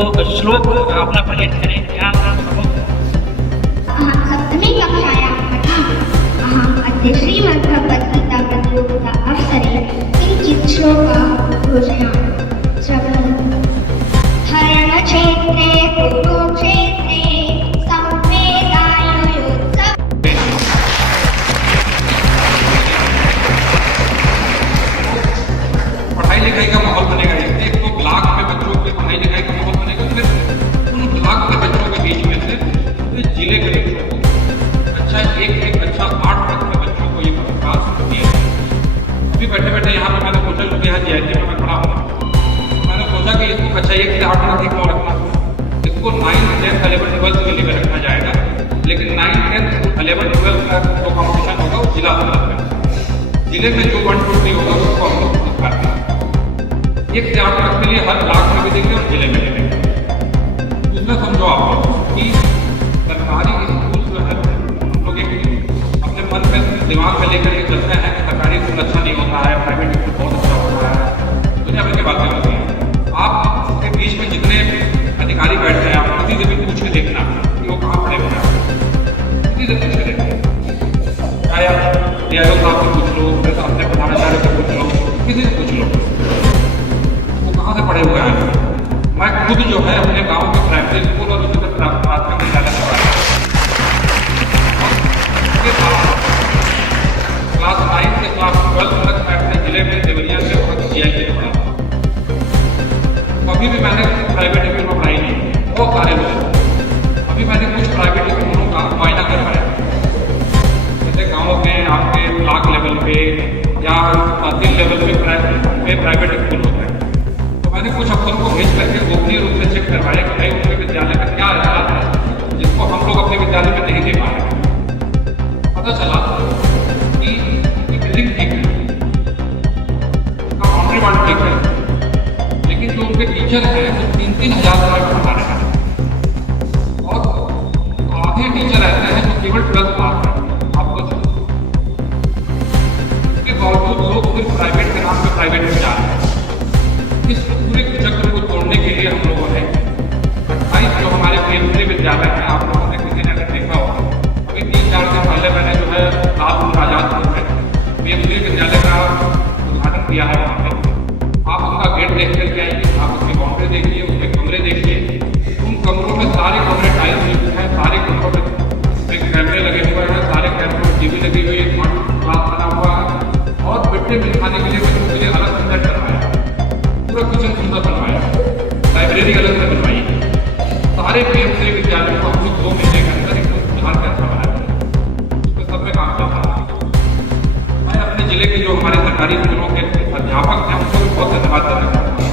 तो श्लोक अपना पठन करें। क्या श्लोक है? अहं सप्तमी कक्षायां पठामि। अहम् अद्य श्रीमद्भगवद्गीता प्रतियोगिता अवसरे किञ्चित् श्लोकः घोषयामि। श्रवणं हरणक्षेत्रे कुरुक्षेत्रे संवेदायुयुत्सव। पढ़ाई लिखाई का माहौल बनेगा। एक तो ब्लॉक में बच्चों के पढ़ाई लिखाई का माहौल बनेगा, फिर उन ब्लॉक के बच्चों के बीच में से फिर जिले के बच्चों को अच्छा एक अच्छा 8 तक के बच्चों को ये क्लास होती है। अभी बैठे बैठे यहाँ पर मैंने सोचा क्योंकि यहाँ JIT में मैं पढ़ा हूँ, मैंने सोचा कि इसको अच्छा 1 से 8 तक क्यों रखना। इसको 9th 10th 11th 12th के लिए रखा जाएगा, लेकिन 9th 10th 11th 12th का जो कॉम्पिटिशन होगा वो जिला स्तर पर, जिले में जो 1 2 3 होगा उसको हम लोग पुरस्कार देंगे। 1 से 8 तक के लिए हर ब्लॉक में भी देंगे और जिले में भी देंगे। उसमें समझो आप कि सरकारी स्कूल जो है हम लोग एक अपने मन में दिमाग में लेकर ये चलते हैं कि सरकारी स्कूल अच्छा नहीं होता है, प्राइवेट स्कूल बहुत अच्छा होता है। दुनिया भर की बातें होती हैं। आप के बीच में जितने अधिकारी बैठते हैं, आप किसी से भी पूछ के देखना कि वो कहाँ पढ़े हुए हैं, किसी से पूछ के देखना, चाहे आप DIO साहब से पूछ लो, अपने प्रधानाचार्य से पूछ लो, किसी से पूछ लो वो कहाँ से पढ़े हुए हैं। मैं खुद जो है अपने गांव के प्राइमरी स्कूल और उसी प्राथमिक विद्यालय से पढ़ा, क्लास 9 से क्लास 12 तक मैं अपने जिले में देवरिया से वक्त JIT में पढ़ा। कभी भी मैंने प्राइवेट स्कूल में पढ़ाई नहीं, बहुत सारे लोग। अभी मैंने कुछ प्राइवेट स्कूलों का मुआयना करवाया, जैसे गाँव में आपके ब्लॉक लेवल पे या तहसील लेवल पे प्राइवेट स्कूल होता है। तो मैंने कुछ अफसरों को भेज करके गोपनीय रूप से चेक करवाया कि भाई उनके विद्यालय में क्या हालात है जिसको हम लोग अपने विद्यालय में नहीं दे पा रहे। पता चला कि बिल्डिंग ठीक है, उसका बाउंड्री वाल ठीक है, लेकिन जो उनके टीचर हैं वो 3-3 हज़ार रुपये पढ़ा रहे हैं और आधे टीचर ऐसे हैं जो केवल 12th पास है। आपको इसके बावजूद लोग सिर्फ प्राइवेट के नाम पर प्राइवेट में जा रहे हैं। इस पूरे चक्र को तोड़ने के लिए हम लोगों ने 28 जो हमारे केंद्रीय विद्यालय हैं, आप लोगों ने किसी ने अगर देखा हो, अभी 3-4 दिन पहले मैंने जो है लालपुर आजादपुर में केंद्रीय विद्यालय का उद्घाटन किया है। वहाँ पे आप उसका गेट देख करके आइए, आप उसकी बाउंड्री देखिए, उसके कमरे देखिए। उन कमरों में सारे कमरे टाइल्स युक्त हैं, सारे कमरों में कैमरे लगे हुए हैं, सारे कैमरों में TV लगी हुई है, स्मार्ट क्लास बना हुआ है और मिड डे मील खाने के लिए बच्चों के लिए अलग सेट करवाया, पूरा किचन सुंदर बनवाया, लाइब्रेरी अलग से बनवाई। सारे केंद्रीय विद्यालयों को हम लोग 2 महीने के अंदर एकदम सुधार के अच्छा बनाया, उसमें सब में काम चल रहा है। मैं अपने जिले के जो हमारे सरकारी स्कूलों के अध्यापक हैं उनको भी बहुत धन्यवाद देना चाहता हूँ।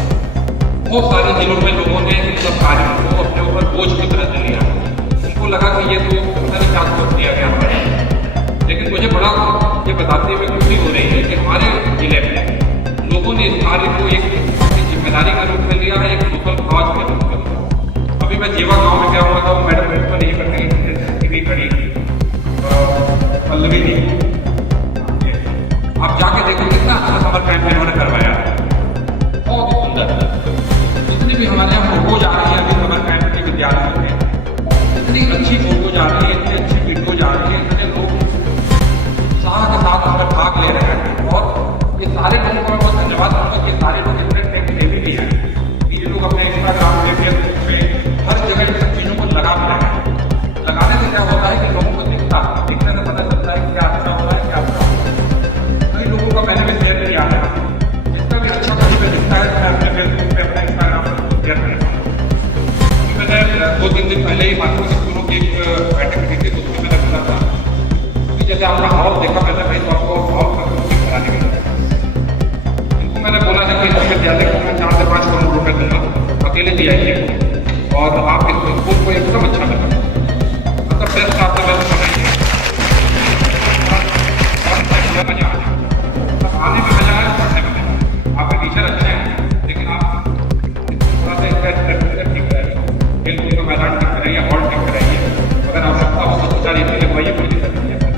बहुत सारे जिलों में लोगों ने इन सब कार्यों को अपने ऊपर बोझ की तरह से लिया। उनको लगा कि ये तो पता नहीं क्या सोच दिया गया हमारे, लेकिन मुझे बड़ा ये बताते हुए खुशी हो रही है कि हमारे जिले में लोगों ने इस कार्य को एक जिम्मेदारी के रूप में लिया है, एक सोशल कॉज के रूप में। अभी मैं जेवा गांव में गया हुआ था, वो मैडम प्रिंसिपल नहीं करती खड़ी पल्लवी नहीं, आप जाके देखो कितना अच्छा समर कैंप इन्होंने करवाया, बहुत ही सुंदर। जितनी भी हमारे यहाँ फोटोज आ रही है अभी समर कैंप के विद्यालयों में, इतनी अच्छी फोटोज आ रही है, इतनी अच्छी वीडियोज आ रही है, इतने लोग उत्साह के साथ उसमें भाग ले रहे हैं। और ये सारे लोगों को मैं बहुत धन्यवाद दूंगा कि सारे लोग इतने टेक्निकली भी हैं कि ये लोग अपने इंस्टाग्राम पे, फेसबुक पे, हर जगह पे सब चीज़ों को लगा भी रहे हैं। लगाने से क्या होता है कि लोगों को दिखने से पता चलता है कि क्या अच्छा हो रहा है, क्या अच्छा हो रहा है। कई लोगों का मैंने भी शेयर किया है, जिसका भी अच्छा कहीं पर दिखता है तो मैं अपने फेसबुक पे, अपने इंस्टाग्राम पर शेयर करता हूँ। मैंने 2-3 दिन पहले ही माध्यमिक स्कूलों की एक बैठक की थी, तो उसमें मैंने बोला था कि जैसे आपका हॉल देखा मैंने भाई, तो आपको हॉल का कराने के लिए इनको मैंने बोला है कि इस विद्यालय को मैं 4 से 5 करोड़ रुपये दूंगा, अकेले JIT को, और आप इस स्कूल को एकदम अच्छा बनाएं, मतलब बेस्ट आपसे बेस्ट बनाइए और मजा आ जाए। मतलब आने में मजा आए, पढ़ने में मजा। आपके टीचर अच्छे हैं, लेकिन आप थोड़ा सा इसका स्ट्रक्चर ठीक कराइए, खेलकूद का मैदान ठीक कराइए, हॉल ठीक कराइए। अगर आवश्यकता हो तो 2-4 लगवाइए, कोई दिक्कत नहीं है, अच्छा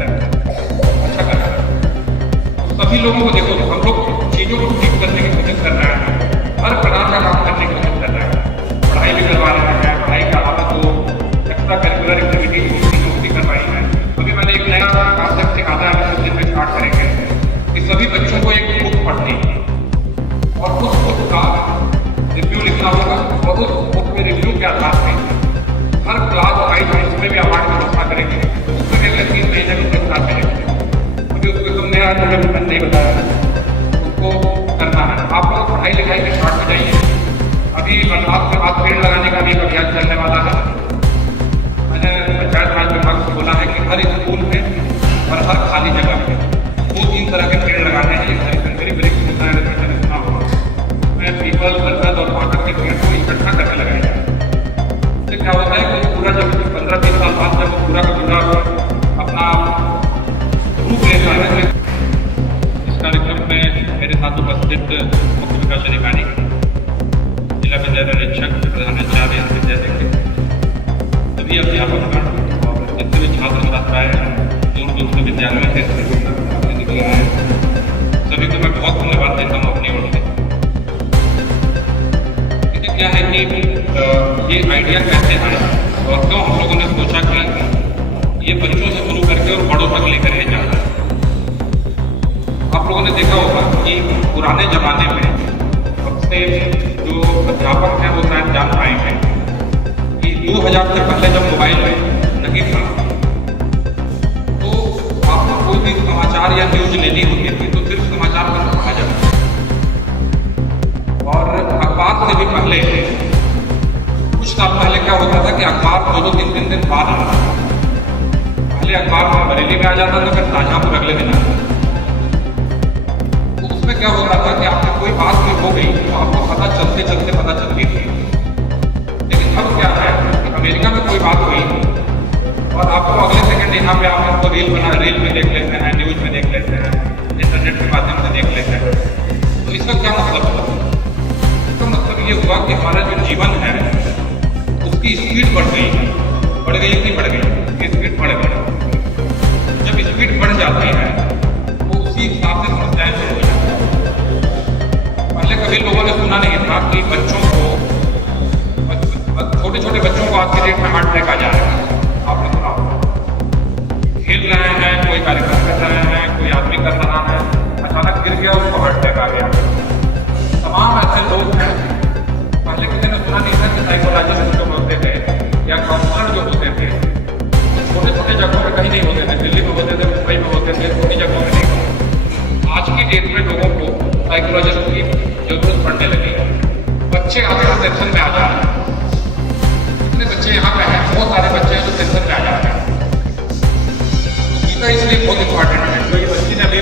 कर रहा है। सभी लोगों को देखो, हम लोग चीज़ों को ठीक करने की कोशिश कर रहे हैं, हर प्रकार का काम करने की कोशिश कर रहे हैं, पढ़ाई भी करवा पढ़ने आए तो मैंने नहीं बताया उसको करना है। आप लोग पढ़ाई लिखाई के स्टार्ट में जाइए। अभी बरसात के बाद पेड़ लगाने का भी एक अभियान चलने वाला है। मैंने पंचायत राज विभाग से बोला है कि हर स्कूल में और हर खाली जगह में 2-3 तरह के पेड़ लगाने हैं। हरी वृक्ष होता है, सुना होगा, मैं पीपल, बरगद और पाकड़ के पेड़ को इकट्ठा करके लगाया जाए। इससे क्या होता है कि पूरा जब 15-20 साल बाद जब पूरा का पूरा अपना रूप लेता है। इस कार्यक्रम में मेरे साथ उपस्थित मुख्य विकास अधिकारी, जिला विद्यालय निरीक्षक, प्रधानाचार्य विद्यालय के सभी अध्यापकगण और जितने भी छात्र छात्राएं दूर दूर से विद्यालयों से निकले हैं, सभी को मैं बहुत धन्यवाद देता हूँ अपनी ओर से। देखिए क्या है कि ये आइडिया कैसे आया और क्यों हम लोगों ने सोचा कि ये बच्चों से शुरू करके और बड़ों तक लेकर के जाना है। आप लोगों ने देखा होगा कि पुराने जमाने में सबसे जो अध्यापक हैं वो शायद जान पाएंगे कि 2000 से पहले जब मोबाइल नहीं था तो आपको कोई भी समाचार या न्यूज लेनी होती थी तो सिर्फ समाचार पत्र पढ़ा जाता था। और अखबार से भी पहले कुछ साल पहले क्या होता था कि अखबार 2-3 दिन बाद आता था। पहले अखबार बरेली में आ जाता था, फिर शाहजहांपुर अगले दिन आता था। तो उसमें क्या होता था कि आपने कोई बात भी हो गई तो आपको पता चलते चलते पता चलती थी। लेकिन अब क्या है कि अमेरिका में कोई बात हुई और आपको अगले सेकंड यहाँ पे आप उसको रील में देख लेते हैं, न्यूज में देख लेते हैं, इंटरनेट के माध्यम से देख लेते हैं। तो इसका क्या मतलब हुआ? इसका मतलब ये हुआ कि हमारा जो जीवन है उसकी स्पीड बढ़ गई कि नहीं बढ़ गई? स्पीड बढ़ गई। जब स्पीड बढ़ जाती है तो उसी हिसाब से समस्याएं शुरू हो जाती हैं। पहले कभी लोगों ने सुना नहीं था कि बच्चों को, छोटे छोटे बच्चों को आज के डेट में हार्ट अटैक आ जा रहा है। आपने सुना होगा, खेल रहे हैं, कोई कार्यक्रम कर रहे हैं, कोई आदमी कर रहा है, अचानक गिर गया, उसको हार्ट अटैक आ गया। तमाम ऐसे लोग हैं, पहले किसी ने सुना नहीं था कि साइकोलॉजिस्ट जो होते थे या काउंसलर जो होते थे छोटे छोटे जगहों में कहीं नहीं होते थे। दिल्ली में होते थे, मुंबई में होते थे, छोटी जगहों में नहीं होते। आज की डेट में लोगों को साइकोलॉजिस्ट की जरूरत पड़ने लगी है। बच्चे आजकल टेंशन में आ जा रहे हैं। कितने बच्चे यहाँ पे हैं? बहुत सारे बच्चे हैं जो टेंशन में आ जा रहे हैं। गीता इसलिए बहुत इंपॉर्टेंट है। तो ये बच्ची ने अभी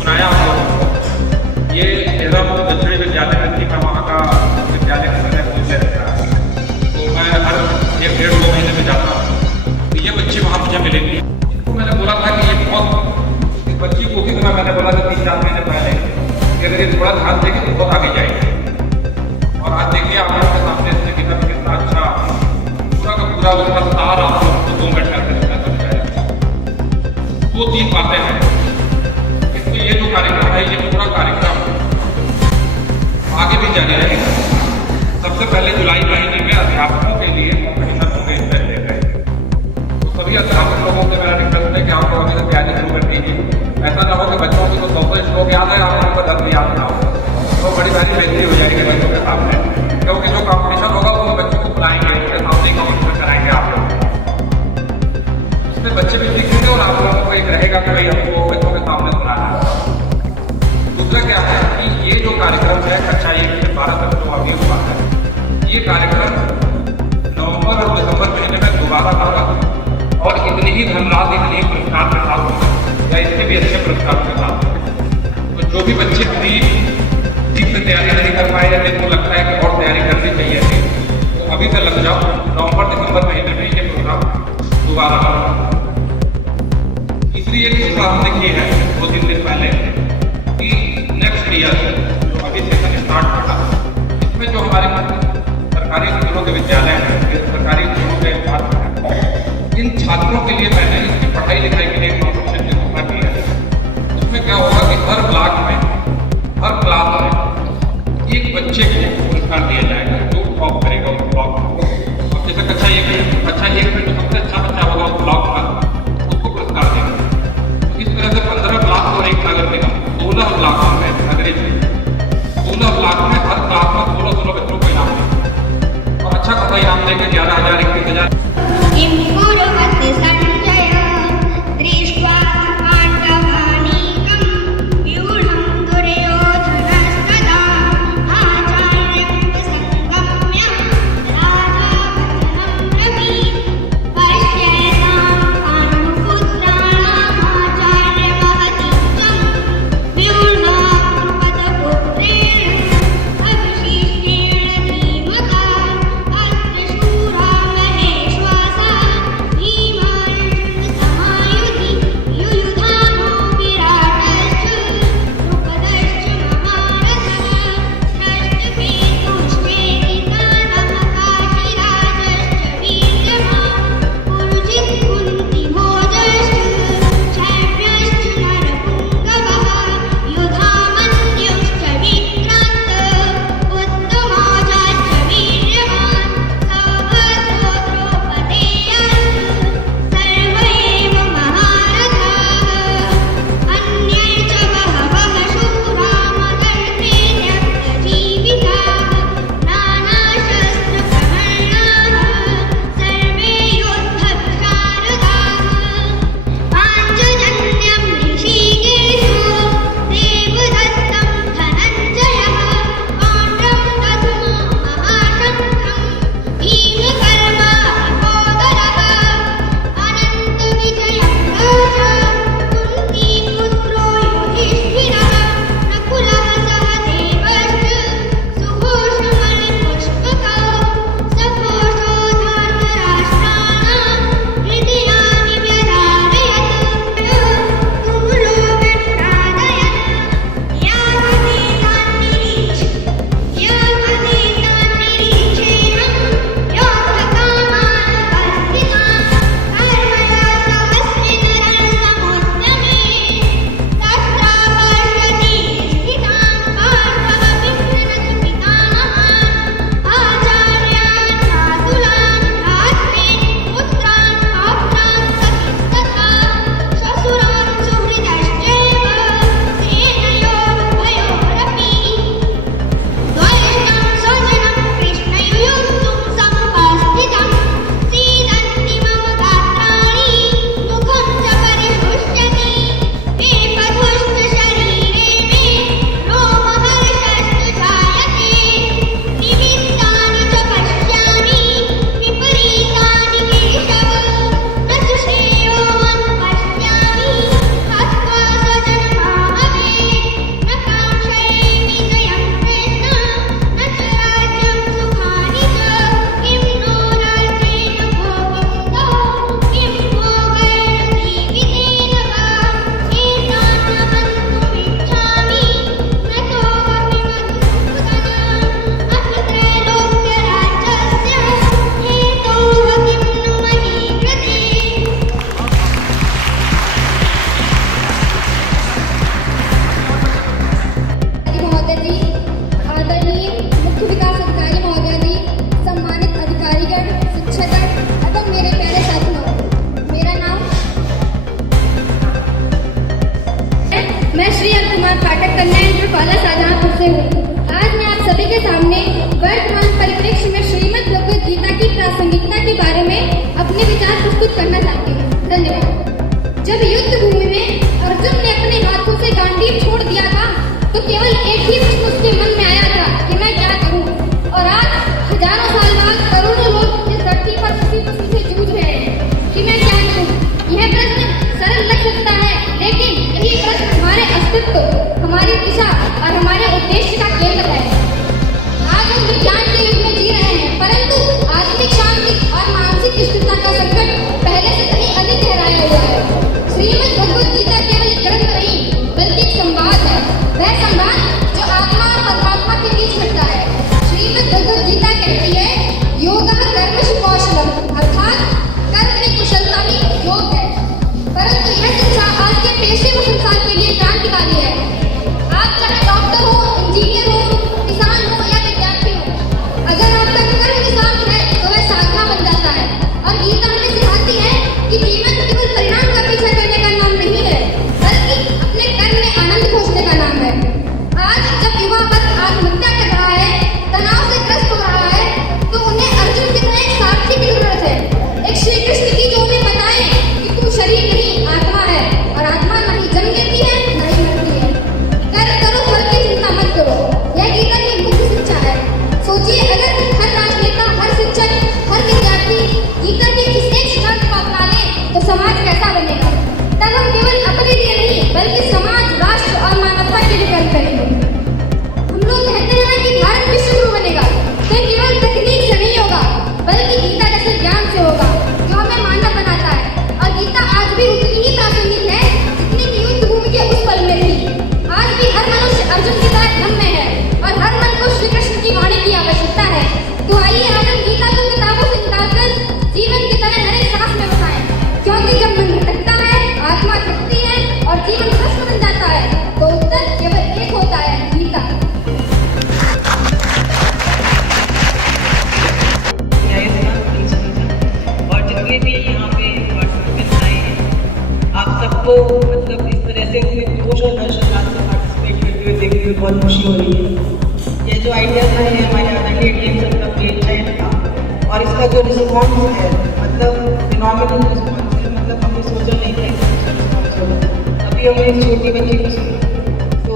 सुनाया आप लोगों को, ये देहरादून दक्षिणी विद्यालय में थी। मैं वहाँ का विद्यालय का मैंने पहुँचे रखा है, तो मैं हर 1-1.5-2 महीने में जाता हूँ। तो ये बच्चे वहाँ मुझे मिलेंगे। इसको मैंने बोला था कि ये बहुत, इस बच्ची को भी मैंने बोला था 3-4 महीने पहले कि अगर ये थोड़ा ध्यान देगी तो बहुत आगे जाएगी। और आज देखिए आप लोगों के सामने इसने कितना अच्छा पूरा का पूरा उसका सार आप लोगों को 2 मिनट में समझाया। 2-3 बातें हैं इसमें। ये जो कार्यक्रम है, ये पूरा कार्यक्रम आगे भी जारी रहेगा। सबसे पहले जुलाई महीने में अध्यापकों के लिए कॉम्पिटिशन होंगे इस पहले गए। तो सभी अध्यापक लोगों से मेरा रिक्वेस्ट है कि आप लोगों ने तैयारी शुरू कर दीजिए। ऐसा ना हो कि बच्चों को तो 100 श्लोक याद है, आप उनको 10 भी याद ना हो तो बड़ी सारी बेइज्जती हो जाएगी बच्चों के सामने। क्योंकि जो कॉम्पिटिशन होगा वो बच्चों को बुलाएंगे, उनके सामने कॉम्पिटिशन कराएंगे आप लोग। उसमें बच्चे भी सीखेंगे और आप लोगों को एक रहेगा कि भाई हमको बच्चों के सामने सुनाना है। दूसरा क्या है कि ये जो कार्यक्रम है कक्षा 1 से 12 तक जो अभी हुआ है, ये कार्यक्रम नवंबर और दिसंबर महीने में दोबारा होगा और इतनी ही धनराशि, इतनी ही पुरस्कार के साथ होगा या इससे भी अच्छे पुरस्कार के साथ। तो जो भी बच्चे ठीक से तैयारी नहीं कर पाए या जिनको लगता है कि और तैयारी करनी चाहिए थी, तो अभी से लग जाओ। नवंबर-दिसंबर महीने में ये प्रोग्राम दोबारा होगा। तीसरी एक सूचना हमने की है 2-3 दिन पहले कि नेक्स्ट ईयर जो अभी सेशन स्टार्ट होगा, इसमें जो हमारे सरकारी स्कूलों के विद्यालय हैं, सरकारी स्कूलों के छात्र हैं, इन छात्रों के लिए मैंने इसकी पढ़ाई लिखाई के लिए कॉम्पिटिशन की घोषणा की है। उसमें क्या होगा कि हर ब्लॉक में, हर क्लास में एक बच्चे को पुरस्कार दिया जाएगा जो टॉप करेगा उस ब्लॉक में। अब जैसे कक्षा 1 में जो सबसे अच्छा बच्चा होगा उस ब्लॉक का, उसको पुरस्कार देगा। तो इस तरह से 15 ब्लॉक और एक नगर निगम, 16 ब्लॉक में, नगरीय 16 ब्लॉक में हर क्लास में 16 बच्चों को इनाम देंगे और अच्छा खासा इनाम देंगे। 11,000, 21,000। संजय दृष्ट्वा पाण्डवानीकम् पाठक कन्या इंटर कॉलेज शाहजहांपुर से हूँ। आज मैं आप सभी के सामने वर्तमान परिप्रेक्ष्य में श्रीमद् भगवद गीता की प्रासंगिकता के बारे में अपने विचार प्रस्तुत करना चाहती हूँ। धन्यवाद। जब युद्ध भूमि में अर्जुन ने अपने हाथों से गांडीव छोड़ दिया था तो केवल एक ही प्रश्न उसके मन में आया था कि मैं क्या करूं। और आज हजारों साल बाद करोड़ों लोग इस धरती पर किसी प्रश्न से जूझ रहे हैं कि मैं क्या करूं। यह प्रश्न सरल लग सकता है, लेकिन यही प्रश्न हमारे अस्तित्व, हमारी दिशा और हमारे उद्देश्य का केंद्र है। आज हम विज्ञान के युग में जी रहे हैं, परंतु आत्मिक शांति और मानसिक स्थिरता का संकट पहले से कहीं अधिक गहराया हुआ है। श्रीमद् भगवद गीता केवल एक ग्रंथ नहीं बल्कि एक संवाद है। वह संवाद जो आत्मा और परमात्मा के बीच घटता है। श्रीमद् भगवद गीता कहती है योगः कर्मसु कौशलम, अर्थात कर्म में कुशलता ही योग है। परंतु यह शिक्षा आज के पेशेवर संसार के लिए क्रांतिकारी है। आप चाहे डॉक्टर हो, इंजीनियर हो, किसान हो या विद्यार्थी हो, अगर आपका कर्म के साथ है तो वह साधना बन जाता है। और गीता हमें सिखाती है कि जीवन केवल परिणाम का पीछा करने का नाम नहीं है, बल्कि अपने कर्म में आनंद खोजने का नाम है। आज जब युवा वर्ग आत्महत्या कर रहा है, तनाव से ग्रस्त हो रहा है, तो उन्हें अर्जुन की तरह एक सारथी की जरूरत है, एक श्री कृष्ण की जो उन्हें बताए कि तू शरीर नहीं आत्मा है, और आत्मा न ही जन्म लेती है न ही मरती है। कर्म करो, फल की चिंता मत करो, यह गीता की मुख्य शिक्षा है। सोचिए अगर हर राजनेता, हर शिक्षक, हर विद्यार्थी गीता के इस एक सिद्धांत को अपना ले तो समाज कैसा बनेगा। तब हम केवल अपने लिए नहीं बल्कि समाज, राष्ट्र और मानवता के लिए कर्म करेंगे। हम लोग कहते हैं कि भारत विश्व गुरु बनेगा, तो ये केवल तकनीक से नहीं होगा बल्कि गीता जैसे ज्ञान से होगा जो हमें मानव बनाता है। और गीता आज भी उतनी ही प्रासंगिक है जितनी कि युद्ध भूमि के उस पल में थी। आज भी हर मनुष्य अर्जुन की तरह भ्रम में है और हर मन को श्री कृष्ण की वाणी की आवश्यकता है। तो आइए आज हम गीता को किताबों से निकालकर जीवन की तरह हर एक सांस में बसाएं, क्योंकि जब मन भटकता है, आत्मा थकती है और जीवन भस्म बन जाता है तो उत्तर केवल एक होता है, गीता। और जितने भी यहाँ पे पार्टिसिपेंट आए हैं, आप सबको मतलब इस तरह से जोश और हर्ष के साथ पार्टिसिपेट करते हुए देखते हुए बहुत खुशी हो रही है। ये जो आइडिया था ये हमारे आदरणीय टीम सबका प्लेन चाइल्ड था, और इसका जो रिस्पॉन्स है मतलब फिनोमिनल रिस्पॉन्स है, मतलब हमने सोचा नहीं था इसका रिस्पॉन्स होगा। अभी हमने एक छोटी बच्ची को सुना तो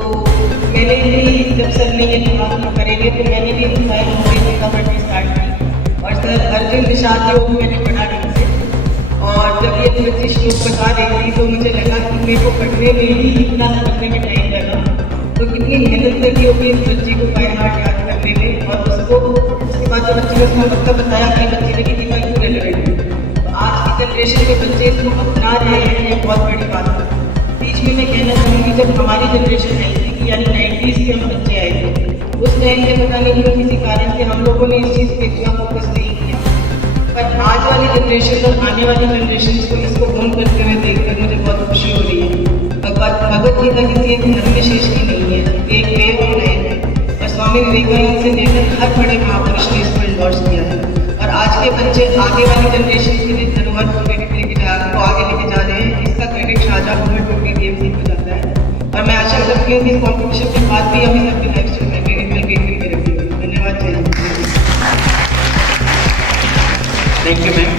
मैंने भी जब सर ने ये बात करेंगे तो मैंने भी इंस्पायर हो गई का पढ़नी स्टार्ट की। और सर अर्जुन निषाद योग मैंने पढ़ा ढंग से, और जब ये बच्ची श्लोक बता रही थी तो मुझे लगा कि मेरे को पढ़ने में ही इतना समझने में टाइम लगा, तो कितनी मेहनत लगी होगी इस बच्ची को बाय हार्ट याद करने में। और उसको उसके बाद जब बच्ची ने उसका मतलब बताया कि बच्चे ने कितनी क्यों रेलेवेंट। तो आज की जनरेशन के बच्चे इसको अपना रहे हैं, ये बहुत बड़ी बात है। बीच में मैं कहना चाहूँगी जब हमारी जनरेशन आई थी यानी 90s के हम बच्चे आए थे, उस टाइम में पता नहीं क्यों किसी कारण से हम लोगों ने इस चीज़ पे इतना फोकस नहीं किया। पर आज वाली जनरेशन और आने वाली जनरेशन को इसको गुम करते हुए देखकर मुझे बहुत खुशी हो रही है। भगवद गीता किसी एक धर्म विशेष की नहीं है, एक वे ऑफ लाइफ है। और स्वामी विवेकानंद से लेकर हर बड़े महापुरुष ने इसको इंडोर्स किया है। और आज के बच्चे आगे वाली जनरेशन के लिए धरोहर को आगे लेके जा रहे हैं। इसका क्रेडिट शाहजहांपुर में टोटली DMC को जाता है। और मैं आशा करती हूँ कि इस कॉम्पिटिशन के बाद भी हम अपनी लाइफ स्टाइल में इंकलकेट करके रखेंगे। धन्यवाद। Thank you ma'am.